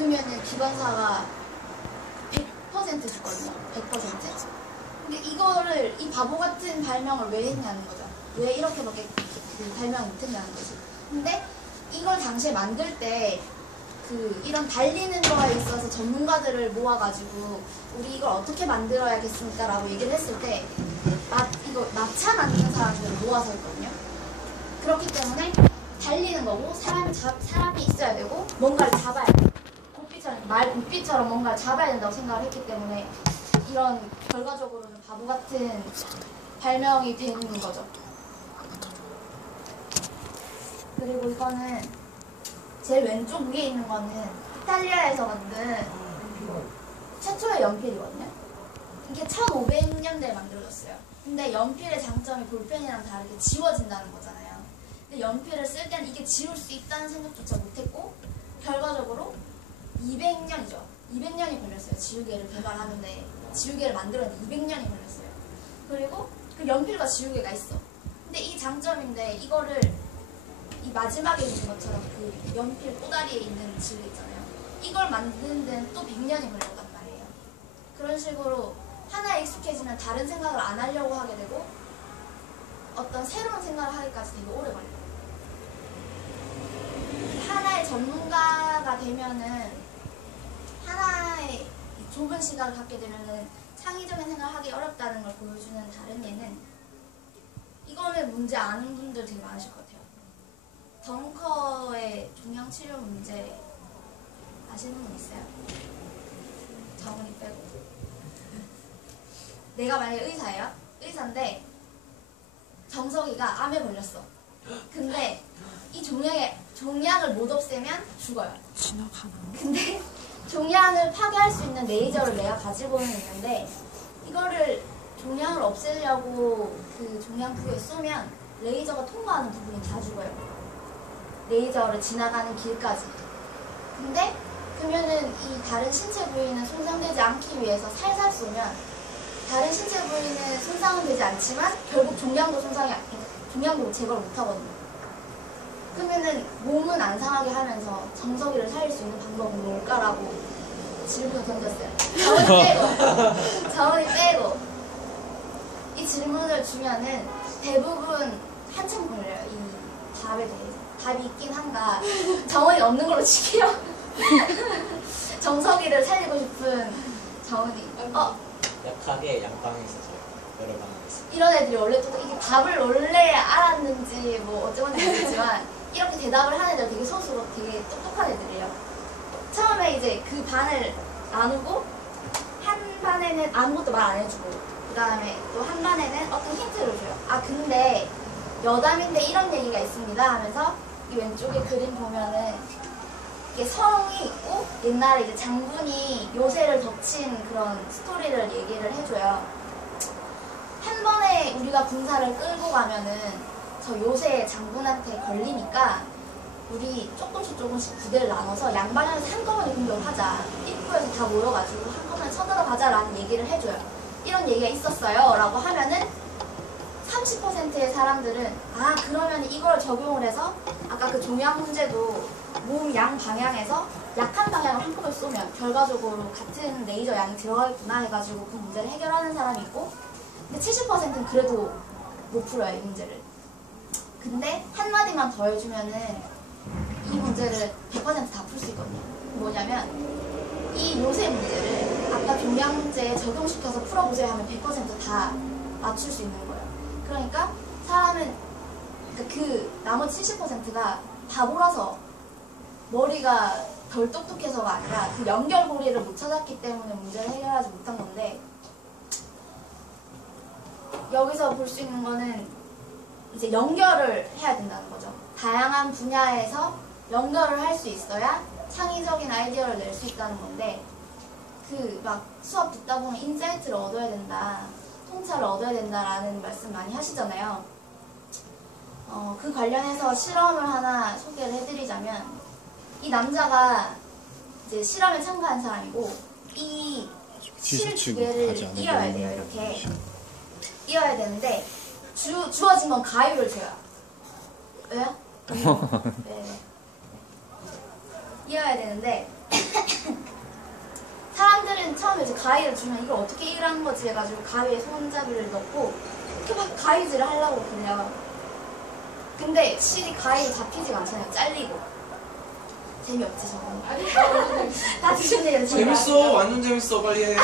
그러면은 기관사가 100% 주거든요. 100%. 근데 이거를, 이 바보 같은 발명을 왜 했냐는 거죠. 왜 이렇게밖에 그 발명을 못했냐는 거지. 근데 이걸 당시에 만들 때 이런 달리는 거에 있어서 전문가들을 모아가지고 우리 이걸 어떻게 만들어야겠습니까? 라고 얘기를 했을 때 이거 마차 만드는 사람들을 모아서 했거든요. 그렇기 때문에 달리는 거고 사람이 있어야 되고 뭔가를 잡아야 돼. 고삐처럼 뭔가를 잡아야 된다고 생각을 했기 때문에 이런 결과적으로는 바보 같은 발명이 되는 거죠. 그리고 이거는 제일 왼쪽 위에 있는 거는 이탈리아에서 만든 최초의 연필이거든요. 이게 1500년대에 만들어졌어요. 근데 연필의 장점이 볼펜이랑 다르게 지워진다는 거잖아요. 근데 연필을 쓸 때는 이게 지울 수 있다는 생각조차 못했고 결과적으로 200년이죠. 200년이 걸렸어요. 지우개를 개발하는데 지우개를 만들었는데 200년이 걸렸어요. 그리고 그 연필과 지우개가 있어. 근데 이 장점인데 이거를 이 마지막에 있는 것처럼 그 연필 꼬다리에 있는 지우개 있잖아요. 이걸 만드는 데는 또 100년이 걸렸단 말이에요. 그런 식으로 하나에 익숙해지면 다른 생각을 안 하려고 하게 되고 어떤 새로운 생각을 하기까지 되게 오래 걸려요. 하나의 전문가가 되면은 하나의 좁은 시각을 갖게 되면은 창의적인 생각을 하기 어렵다는 걸 보여주는 다른 예는 이거는 문제 아는 분들 되게 많으실 것 같아요. 덩커의 종양 치료 문제 아시는 분 있어요? 정은이 빼고. 내가 만약에 의사예요? 의사인데 정석이가 암에 걸렸어. 근데 이 종양을 못 없애면 죽어요. 근데 종양을 파괴할 수 있는 레이저를 내가 가지고는 있는데 이거를 종양을 없애려고 그 종양부에 쏘면 레이저가 통과하는 부분이 다 죽어요. 레이저를 지나가는 길까지. 근데 그러면은 이 다른 신체 부위는 손상되지 않기 위해서 살살 쏘면 다른 신체 부위는 손상은 되지 않지만 결국 종양도 제거를 못하거든요. 그러면은 몸은 안 상하게 하면서 정석이를 살릴 수 있는 방법은 뭘까라고 질문을 던졌어요. 자원이 빼고 이 질문을 주면은 대부분 한참 걸려요. 이 답에 대해서. 답이 있긴 한가 정원이 없는 걸로 칠게요. 정석이를 살리고 싶은 정원이 약하게 양방에 있어서요. 여러 방에 있어요. 이런 애들이 원래 또 이게 답을 원래 알았는지 뭐 어쩌건지 모르겠지만 이렇게 대답을 하는 애들 되게 소수로 되게 똑똑한 애들이에요. 처음에 이제 그 반을 나누고 한 반에는 아무것도 말 안 해주고 그 다음에 또 한 반에는 어떤 힌트를 줘요. 아 근데 여담인데 이런 얘기가 있습니다 하면서 이 왼쪽에 그림 보면은 이게 성이 있고 옛날에 이제 장군이 요새를 덮친 그런 스토리를 얘기를 해줘요. 한 번에 우리가 군사를 끌고 가면은 저 요새 장군한테 걸리니까 우리 조금씩 부대를 나눠서 양방향에서 한꺼번에 공격을 하자. 입구에서 다 모여가지고 한꺼번에 쳐들어가자라는 얘기를 해줘요. 이런 얘기가 있었어요 라고 하면은 30%의 사람들은 아 그러면 이걸 적용을 해서 아까 그 종양 문제도 몸 양 방향에서 약한 방향을 한꺼번에 쏘면 결과적으로 같은 레이저 양이 들어가겠구나 해가지고 그 문제를 해결하는 사람이 있고 근데 70%는 그래도 못 풀어요 이 문제를. 근데 한마디만 더 해주면은 이 문제를 100% 다 풀 수 있거든요. 뭐냐면 이 요새 문제를 아까 종양 문제에 적용시켜서 풀어보세요 하면 100% 다 맞출 수 있는 거예요. 그러니까 사람은 그 나머지 70%가 바보라서 머리가 덜 똑똑해서가 아니라 그 연결고리를 못 찾았기 때문에 문제를 해결하지 못한 건데 여기서 볼 수 있는 거는 이제 연결을 해야 된다는 거죠. 다양한 분야에서 연결을 할 수 있어야 창의적인 아이디어를 낼 수 있다는 건데 그 막 수업 듣다 보면 인사이트를 얻어야 된다, 통찰을 얻어야 된다라는 말씀 많이 하시잖아요. 그 관련해서 실험을 하나 소개를 해드리자면 이 남자가 이제 실험에 참가한 사람이고 이 실 두 개를 이어야 돼요. 이렇게 이어야 되는데 주어진 건 가위를 줘요. 왜요? 네. 이어야 되는데 처음에 이제 가위를 주면 이걸 어떻게 일하는 거지 해가지고 가위에 손잡이를 넣고 이렇게 막 가위질을 하려고 그래요. 근데 실이 가위에 잡히지가 않잖아요. 잘리고. 재미없지 저건. 다 드시는 재밌어. 완전 재밌어. 빨리 해.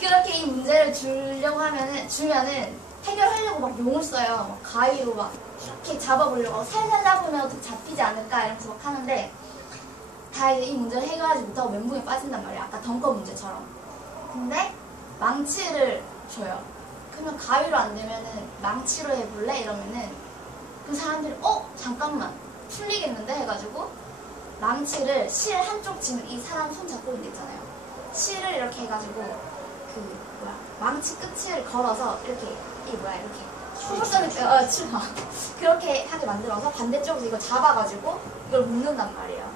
그렇게 이 문제를 주면은 해결하려고 막 용을 써요. 막 가위로 막 이렇게 잡아보려고 살살 잡으면 어떻게 잡히지 않을까 이러면서 막 하는데 다 이제 이 문제를 해결하지 못하고 멘붕에 빠진단 말이에요. 아까 덩거 문제처럼. 근데 망치를 줘요. 그러면 가위로 안 되면은 망치로 해볼래? 이러면은 그 사람들이 잠깐만 풀리겠는데? 해가지고 망치를 실 한쪽 지금 이 사람 손 잡고 있는 데 있잖아요. 실을 이렇게 해가지고 망치 끝을 걸어서 이렇게 이렇게 출마 그렇게 하게 만들어서 반대쪽에서 이걸 잡아가지고 이걸 묶는단 말이에요.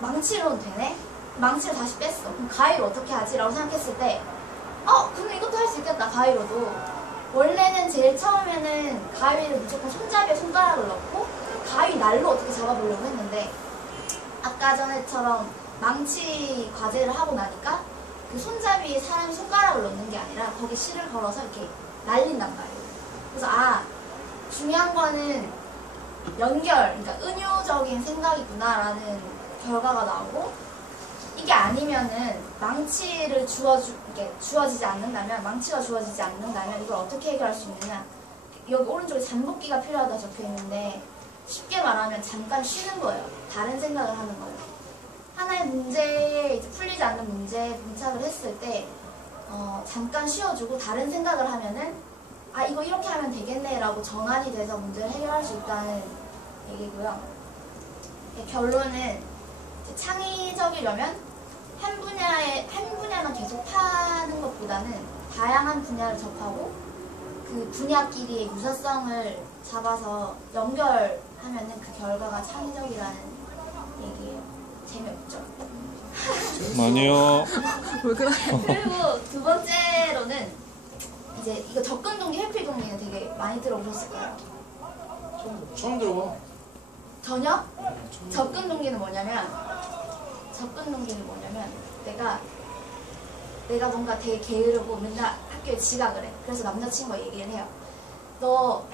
망치로는 되네? 망치를 다시 뺐어. 그럼 가위로 어떻게 하지? 라고 생각했을 때 근데 이것도 할 수 있겠다. 가위로도. 원래는 제일 처음에는 가위를 무조건 손잡이에 손가락을 넣고 가위 날로 어떻게 잡아보려고 했는데 아까 전에처럼 망치 과제를 하고 나니까 그 손잡이에 사람이 손가락을 넣는 게 아니라 거기 실을 걸어서 이렇게 날린단 말이에요. 그래서 중요한 거는 그러니까 은유적인 생각이구나라는 결과가 나오고 이게 아니면은 망치가 주어지지 않는다면 이걸 어떻게 해결할 수 있느냐. 여기 오른쪽에 잠복기가 필요하다 적혀 있는데 쉽게 말하면 잠깐 쉬는 거예요. 다른 생각을 하는 거예요. 하나의 문제에 이제 풀리지 않는 문제에 봉착을 했을 때 잠깐 쉬어주고 다른 생각을 하면은 이거 이렇게 하면 되겠네 라고 전환이 돼서 문제를 해결할 수 있다는 얘기고요. 결론은 창의적이려면 한 분야만 계속 파는 것보다는 다양한 분야를 접하고 그 분야끼리의 유사성을 잡아서 연결하면은 그 결과가 창의적이라는 얘기예요. 재미없죠? 아니요. 왜 그래? 그리고 두 번째로는 이제 이거 접근 동기, 회피 동기는 되게 많이 들어보셨을 거예요. 처음 들어봐. 전혀? 접근 동기는 뭐냐면 내가 뭔가 되게 게으르고 맨날 학교에 지각을 해. 그래서 남자친구가 얘기를 해요. 너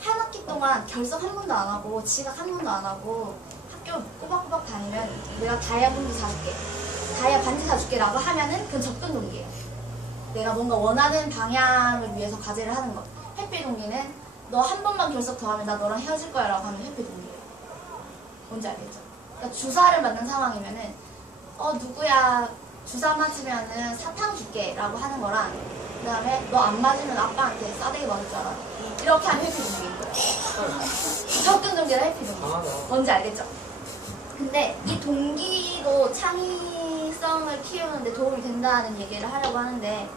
한 학기 동안 결석 한 번도 안 하고 지각 한 번도 안 하고 학교 꼬박꼬박 다니면 내가 다이아 반지 사줄게 라고 하면은 그건 접근 동기예요. 내가 뭔가 원하는 방향을 위해서 과제를 하는 것. 회피 동기는 너 한 번만 결석 더 하면 나 너랑 헤어질 거야 라고 하면 회피 동기예요. 뭔지 알겠죠? 그러니까 주사를 맞는 상황이면은 누구야 주사 맞으면은 사탕 줄게 라고 하는 거랑 그 다음에 너 안 맞으면 아빠한테 싸대기 맞을 줄 알아. 이렇게 하면 회피 동기인 거예요. 접근 동기랑 회피 동기. 뭔지 알겠죠? 근데 이 동기도 창의성을 키우는데 도움이 된다는 얘기를 하려고 하는데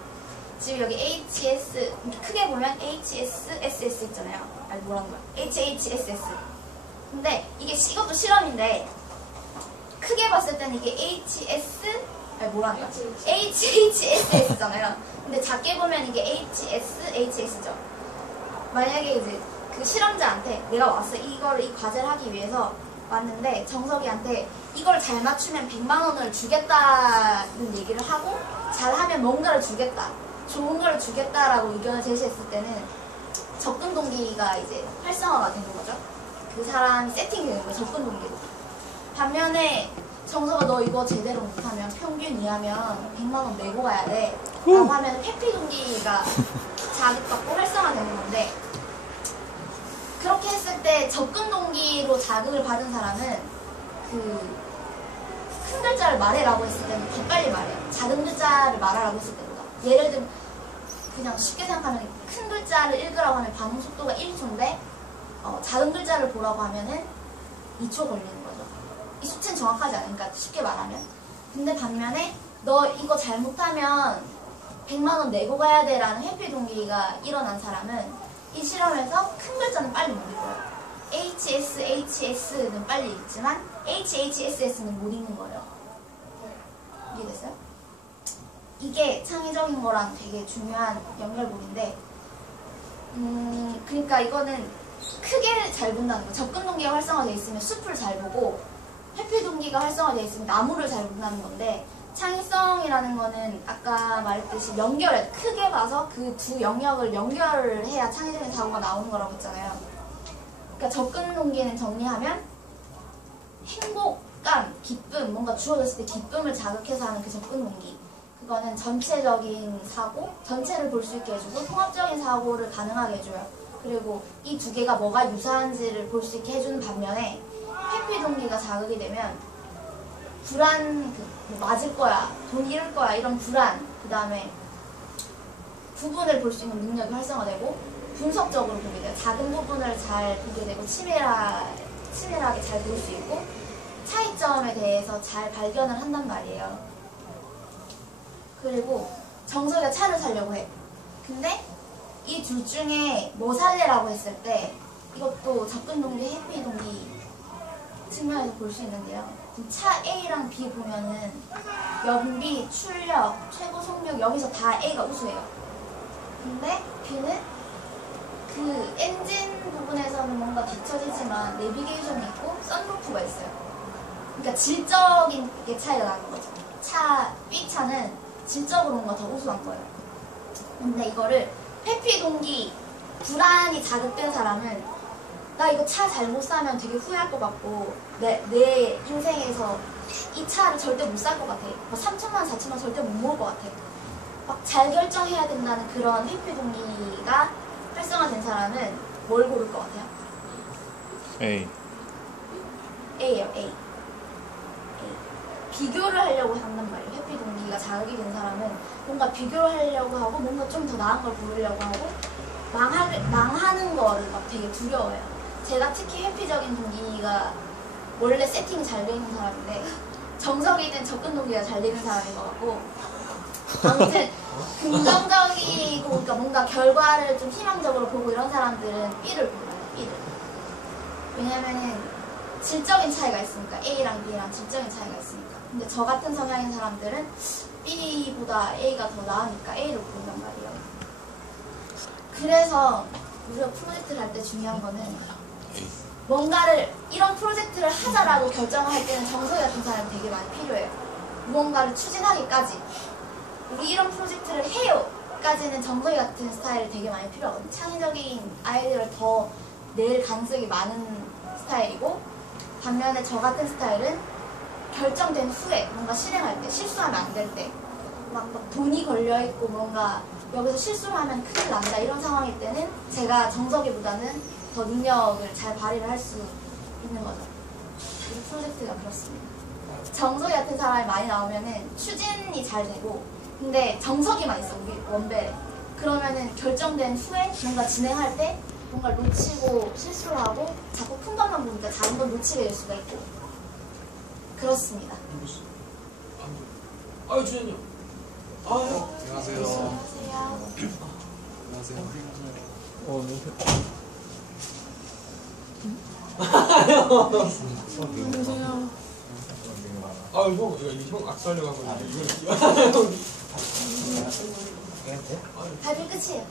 지금 여기 HS 크게 보면 HSSS 있잖아요. 뭐라는 거야? HHSS. 근데 이것도 실험인데 크게 봤을 때는 이게 HHSS잖아요. 근데 작게 보면 이게 HS죠. 만약에 이제 그 실험자한테 내가 왔어. 이 과제를 하기 위해서 왔는데 정석이한테 이걸 잘 맞추면 100만 원을 주겠다는 얘기를 하고 잘하면 뭔가를 주겠다. 좋은 걸 주겠다라고 의견을 제시했을 때는 접근 동기가 이제 활성화가 되는 거죠. 그 사람이 세팅되는 거예요. 접근 동기로. 반면에 정석아 너 이거 제대로 못하면 평균 이하면 100만 원 내고 가야 돼 라고 하면 회피 동기가 자극받고 활성화되는 건데 그렇게 했을 때 접근 동기로 자극을 받은 사람은 그 큰 글자를 말해라고 했을 때는 더 빨리 말해요. 작은 글자를 말하라고 했을 때보다. 예를 들면 그냥 쉽게 생각하면 큰 글자를 읽으라고 하면 반응 속도가 1초인데 작은 글자를 보라고 하면은 2초 걸리는 거죠. 이 수치는 정확하지 않으니까 쉽게 말하면. 근데 반면에 너 이거 잘못하면 100만 원 내고 가야 돼 라는 회피 동기가 일어난 사람은 이 실험에서 큰 글자는 빨리 못 읽어요. HSHS는 빨리 읽지만 HHSS는 못 읽는 거예요. 이해됐어요? 이게 창의적인 거랑 되게 중요한 연결고리인데 그러니까 이거는 크게 잘 본다는 거. 접근 동기가 활성화되어 있으면 숲을 잘 보고 회피 동기가 활성화되어 있으면 나무를 잘 본다는 건데 창의성이라는 거는 아까 말했듯이 연결해 크게 봐서 그 두 영역을 연결을 해야 창의적인 사고가 나오는 거라고 했잖아요. 그러니까 접근 동기는 정리하면 행복감, 기쁨, 뭔가 주어졌을 때 기쁨을 자극해서 하는 그 접근 동기. 그거는 전체적인 사고, 전체를 볼 수 있게 해주고 통합적인 사고를 가능하게 해줘요. 그리고 이 두 개가 뭐가 유사한지를 볼 수 있게 해주는 반면에 회피 동기가 자극이 되면 불안, 뭐 맞을 거야, 돈 잃을 거야 이런 불안, 그 다음에 부분을 볼 수 있는 능력이 활성화되고 분석적으로 보게 돼요. 작은 부분을 잘 보게 되고 치밀하게 잘 볼 수 있고 차이점에 대해서 잘 발견을 한단 말이에요. 그리고 정석이가 차를 사려고 해. 근데 이 둘 중에 뭐 살래라고 했을 때 이것도 접근 동기, 회피 동기 측면에서 볼 수 있는데요. 차 A랑 B 보면은 연비, 출력, 최고 속력 여기서 다 A가 우수해요. 근데 B는 그 엔진 부분에서는 뭔가 뒤처지지만 내비게이션이 있고 썬루프가 있어요. 그러니까 질적인 게 차이가 나는 거죠. 차 B차는 질적으로 뭔가 더 우수한 거예요. 근데 이거를 회피 동기, 불안이 자극된 사람은 나 이거 차 잘못 사면 되게 후회할 것 같고 내 인생에서 이 차를 절대 못 살 것 같아. 뭐 3천만, 4천만 절대 못 모을 것 같아. 막 잘 결정해야 된다는 그런 회피 동기가 활성화된 사람은 뭘 고를 것 같아요? A. A예요, A. 비교를 하려고 한단 말이에요. 회피 동기가 자극이 된 사람은 뭔가 비교를 하려고 하고 뭔가 좀 더 나은 걸 보이려고 하고 망하는 거를 막 되게 두려워해요. 제가 특히 회피적인 동기가 원래 세팅이 잘 돼 있는 사람인데 정석이든 접근 동기가 잘 되는 사람인 것 같고 아무튼 긍정적이고 그러니까 뭔가 결과를 좀 희망적으로 보고 이런 사람들은 B를 골라요. B를. 왜냐면은 질적인 차이가 있으니까 A랑 B랑 질적인 차이가 있으니까. 근데 저 같은 성향인 사람들은 B보다 A가 더 나으니까 A를 고른단 말이에요. 그래서 우리가 프로젝트를 할 때 중요한 거는 뭔가를 이런 프로젝트를 하자라고 결정할 때는 정석이 같은 사람이 되게 많이 필요해요. 무언가를 추진하기까지 우리 이런 프로젝트를 해요 까지는 정석이 같은 스타일이 되게 많이 필요하거든요. 창의적인 아이디어를 더 낼 가능성이 많은 스타일이고 반면에 저 같은 스타일은 결정된 후에 뭔가 실행할 때 실수하면 안 될 때 막 돈이 걸려있고 뭔가 여기서 실수를 하면 큰일 난다 이런 상황일 때는 제가 정석이보다는 더 능력을 잘 발휘를 할 수 있는 거죠. 이 프로젝트가 그렇습니다. 정석이 같은 사람이 많이 나오면은 추진이 잘 되고 근데 정석이만 있어 우리 원벨에 그러면은 결정된 후에 뭔가 진행할 때 뭔가 놓치고 실수를 하고 자꾸 큰 것만 보니까 작은 걸 놓치게 될 수가 있고 그렇습니다. 아유 주연이요. 아유. 안녕하세요. 안녕하세요. 안녕하세요. 아유 형 악수하려고 하고 발표 끝이에요.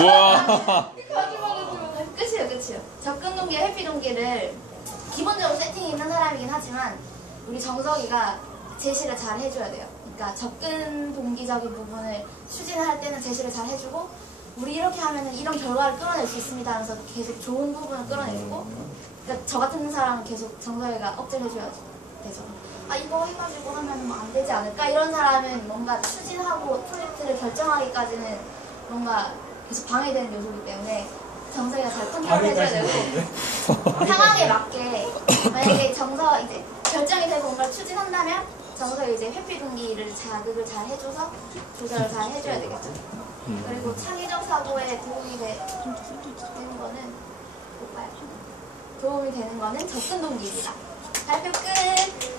뭐야? 끝이에요. 접근 동기, 회피 동기를 기본적으로 세팅이 있는 사람이긴 하지만 우리 정석이가 제시를 잘 해줘야 돼요. 그러니까 접근 동기적인 부분을 추진할 때는 제시를 잘 해주고 우리 이렇게 하면은 이런 결과를 끌어낼 수 있습니다 하면서 계속 좋은 부분을 끌어내주고 그러니까 저 같은 사람은 계속 정석이가 억제를 해줘야 되죠. 아 이거 해가지고 하면 뭐 안 되지 않을까? 이런 사람은 뭔가 추진하고 프로젝트를 결정하기까지는 뭔가 계속 방해되는 요소이기 때문에 정석이가 잘 컨트롤 해줘야 되고 상황에 맞게 만약에 정석 이제 결정이 되고 뭔가를 추진한다면 정석이 이제 회피 동기를 자극을 잘 해줘서 조절을 잘 해줘야 되겠죠. 그리고 창의적 사고에 도움이 되는 거는 도움이 되는 거는 접근 동기입니다. 발표 끝!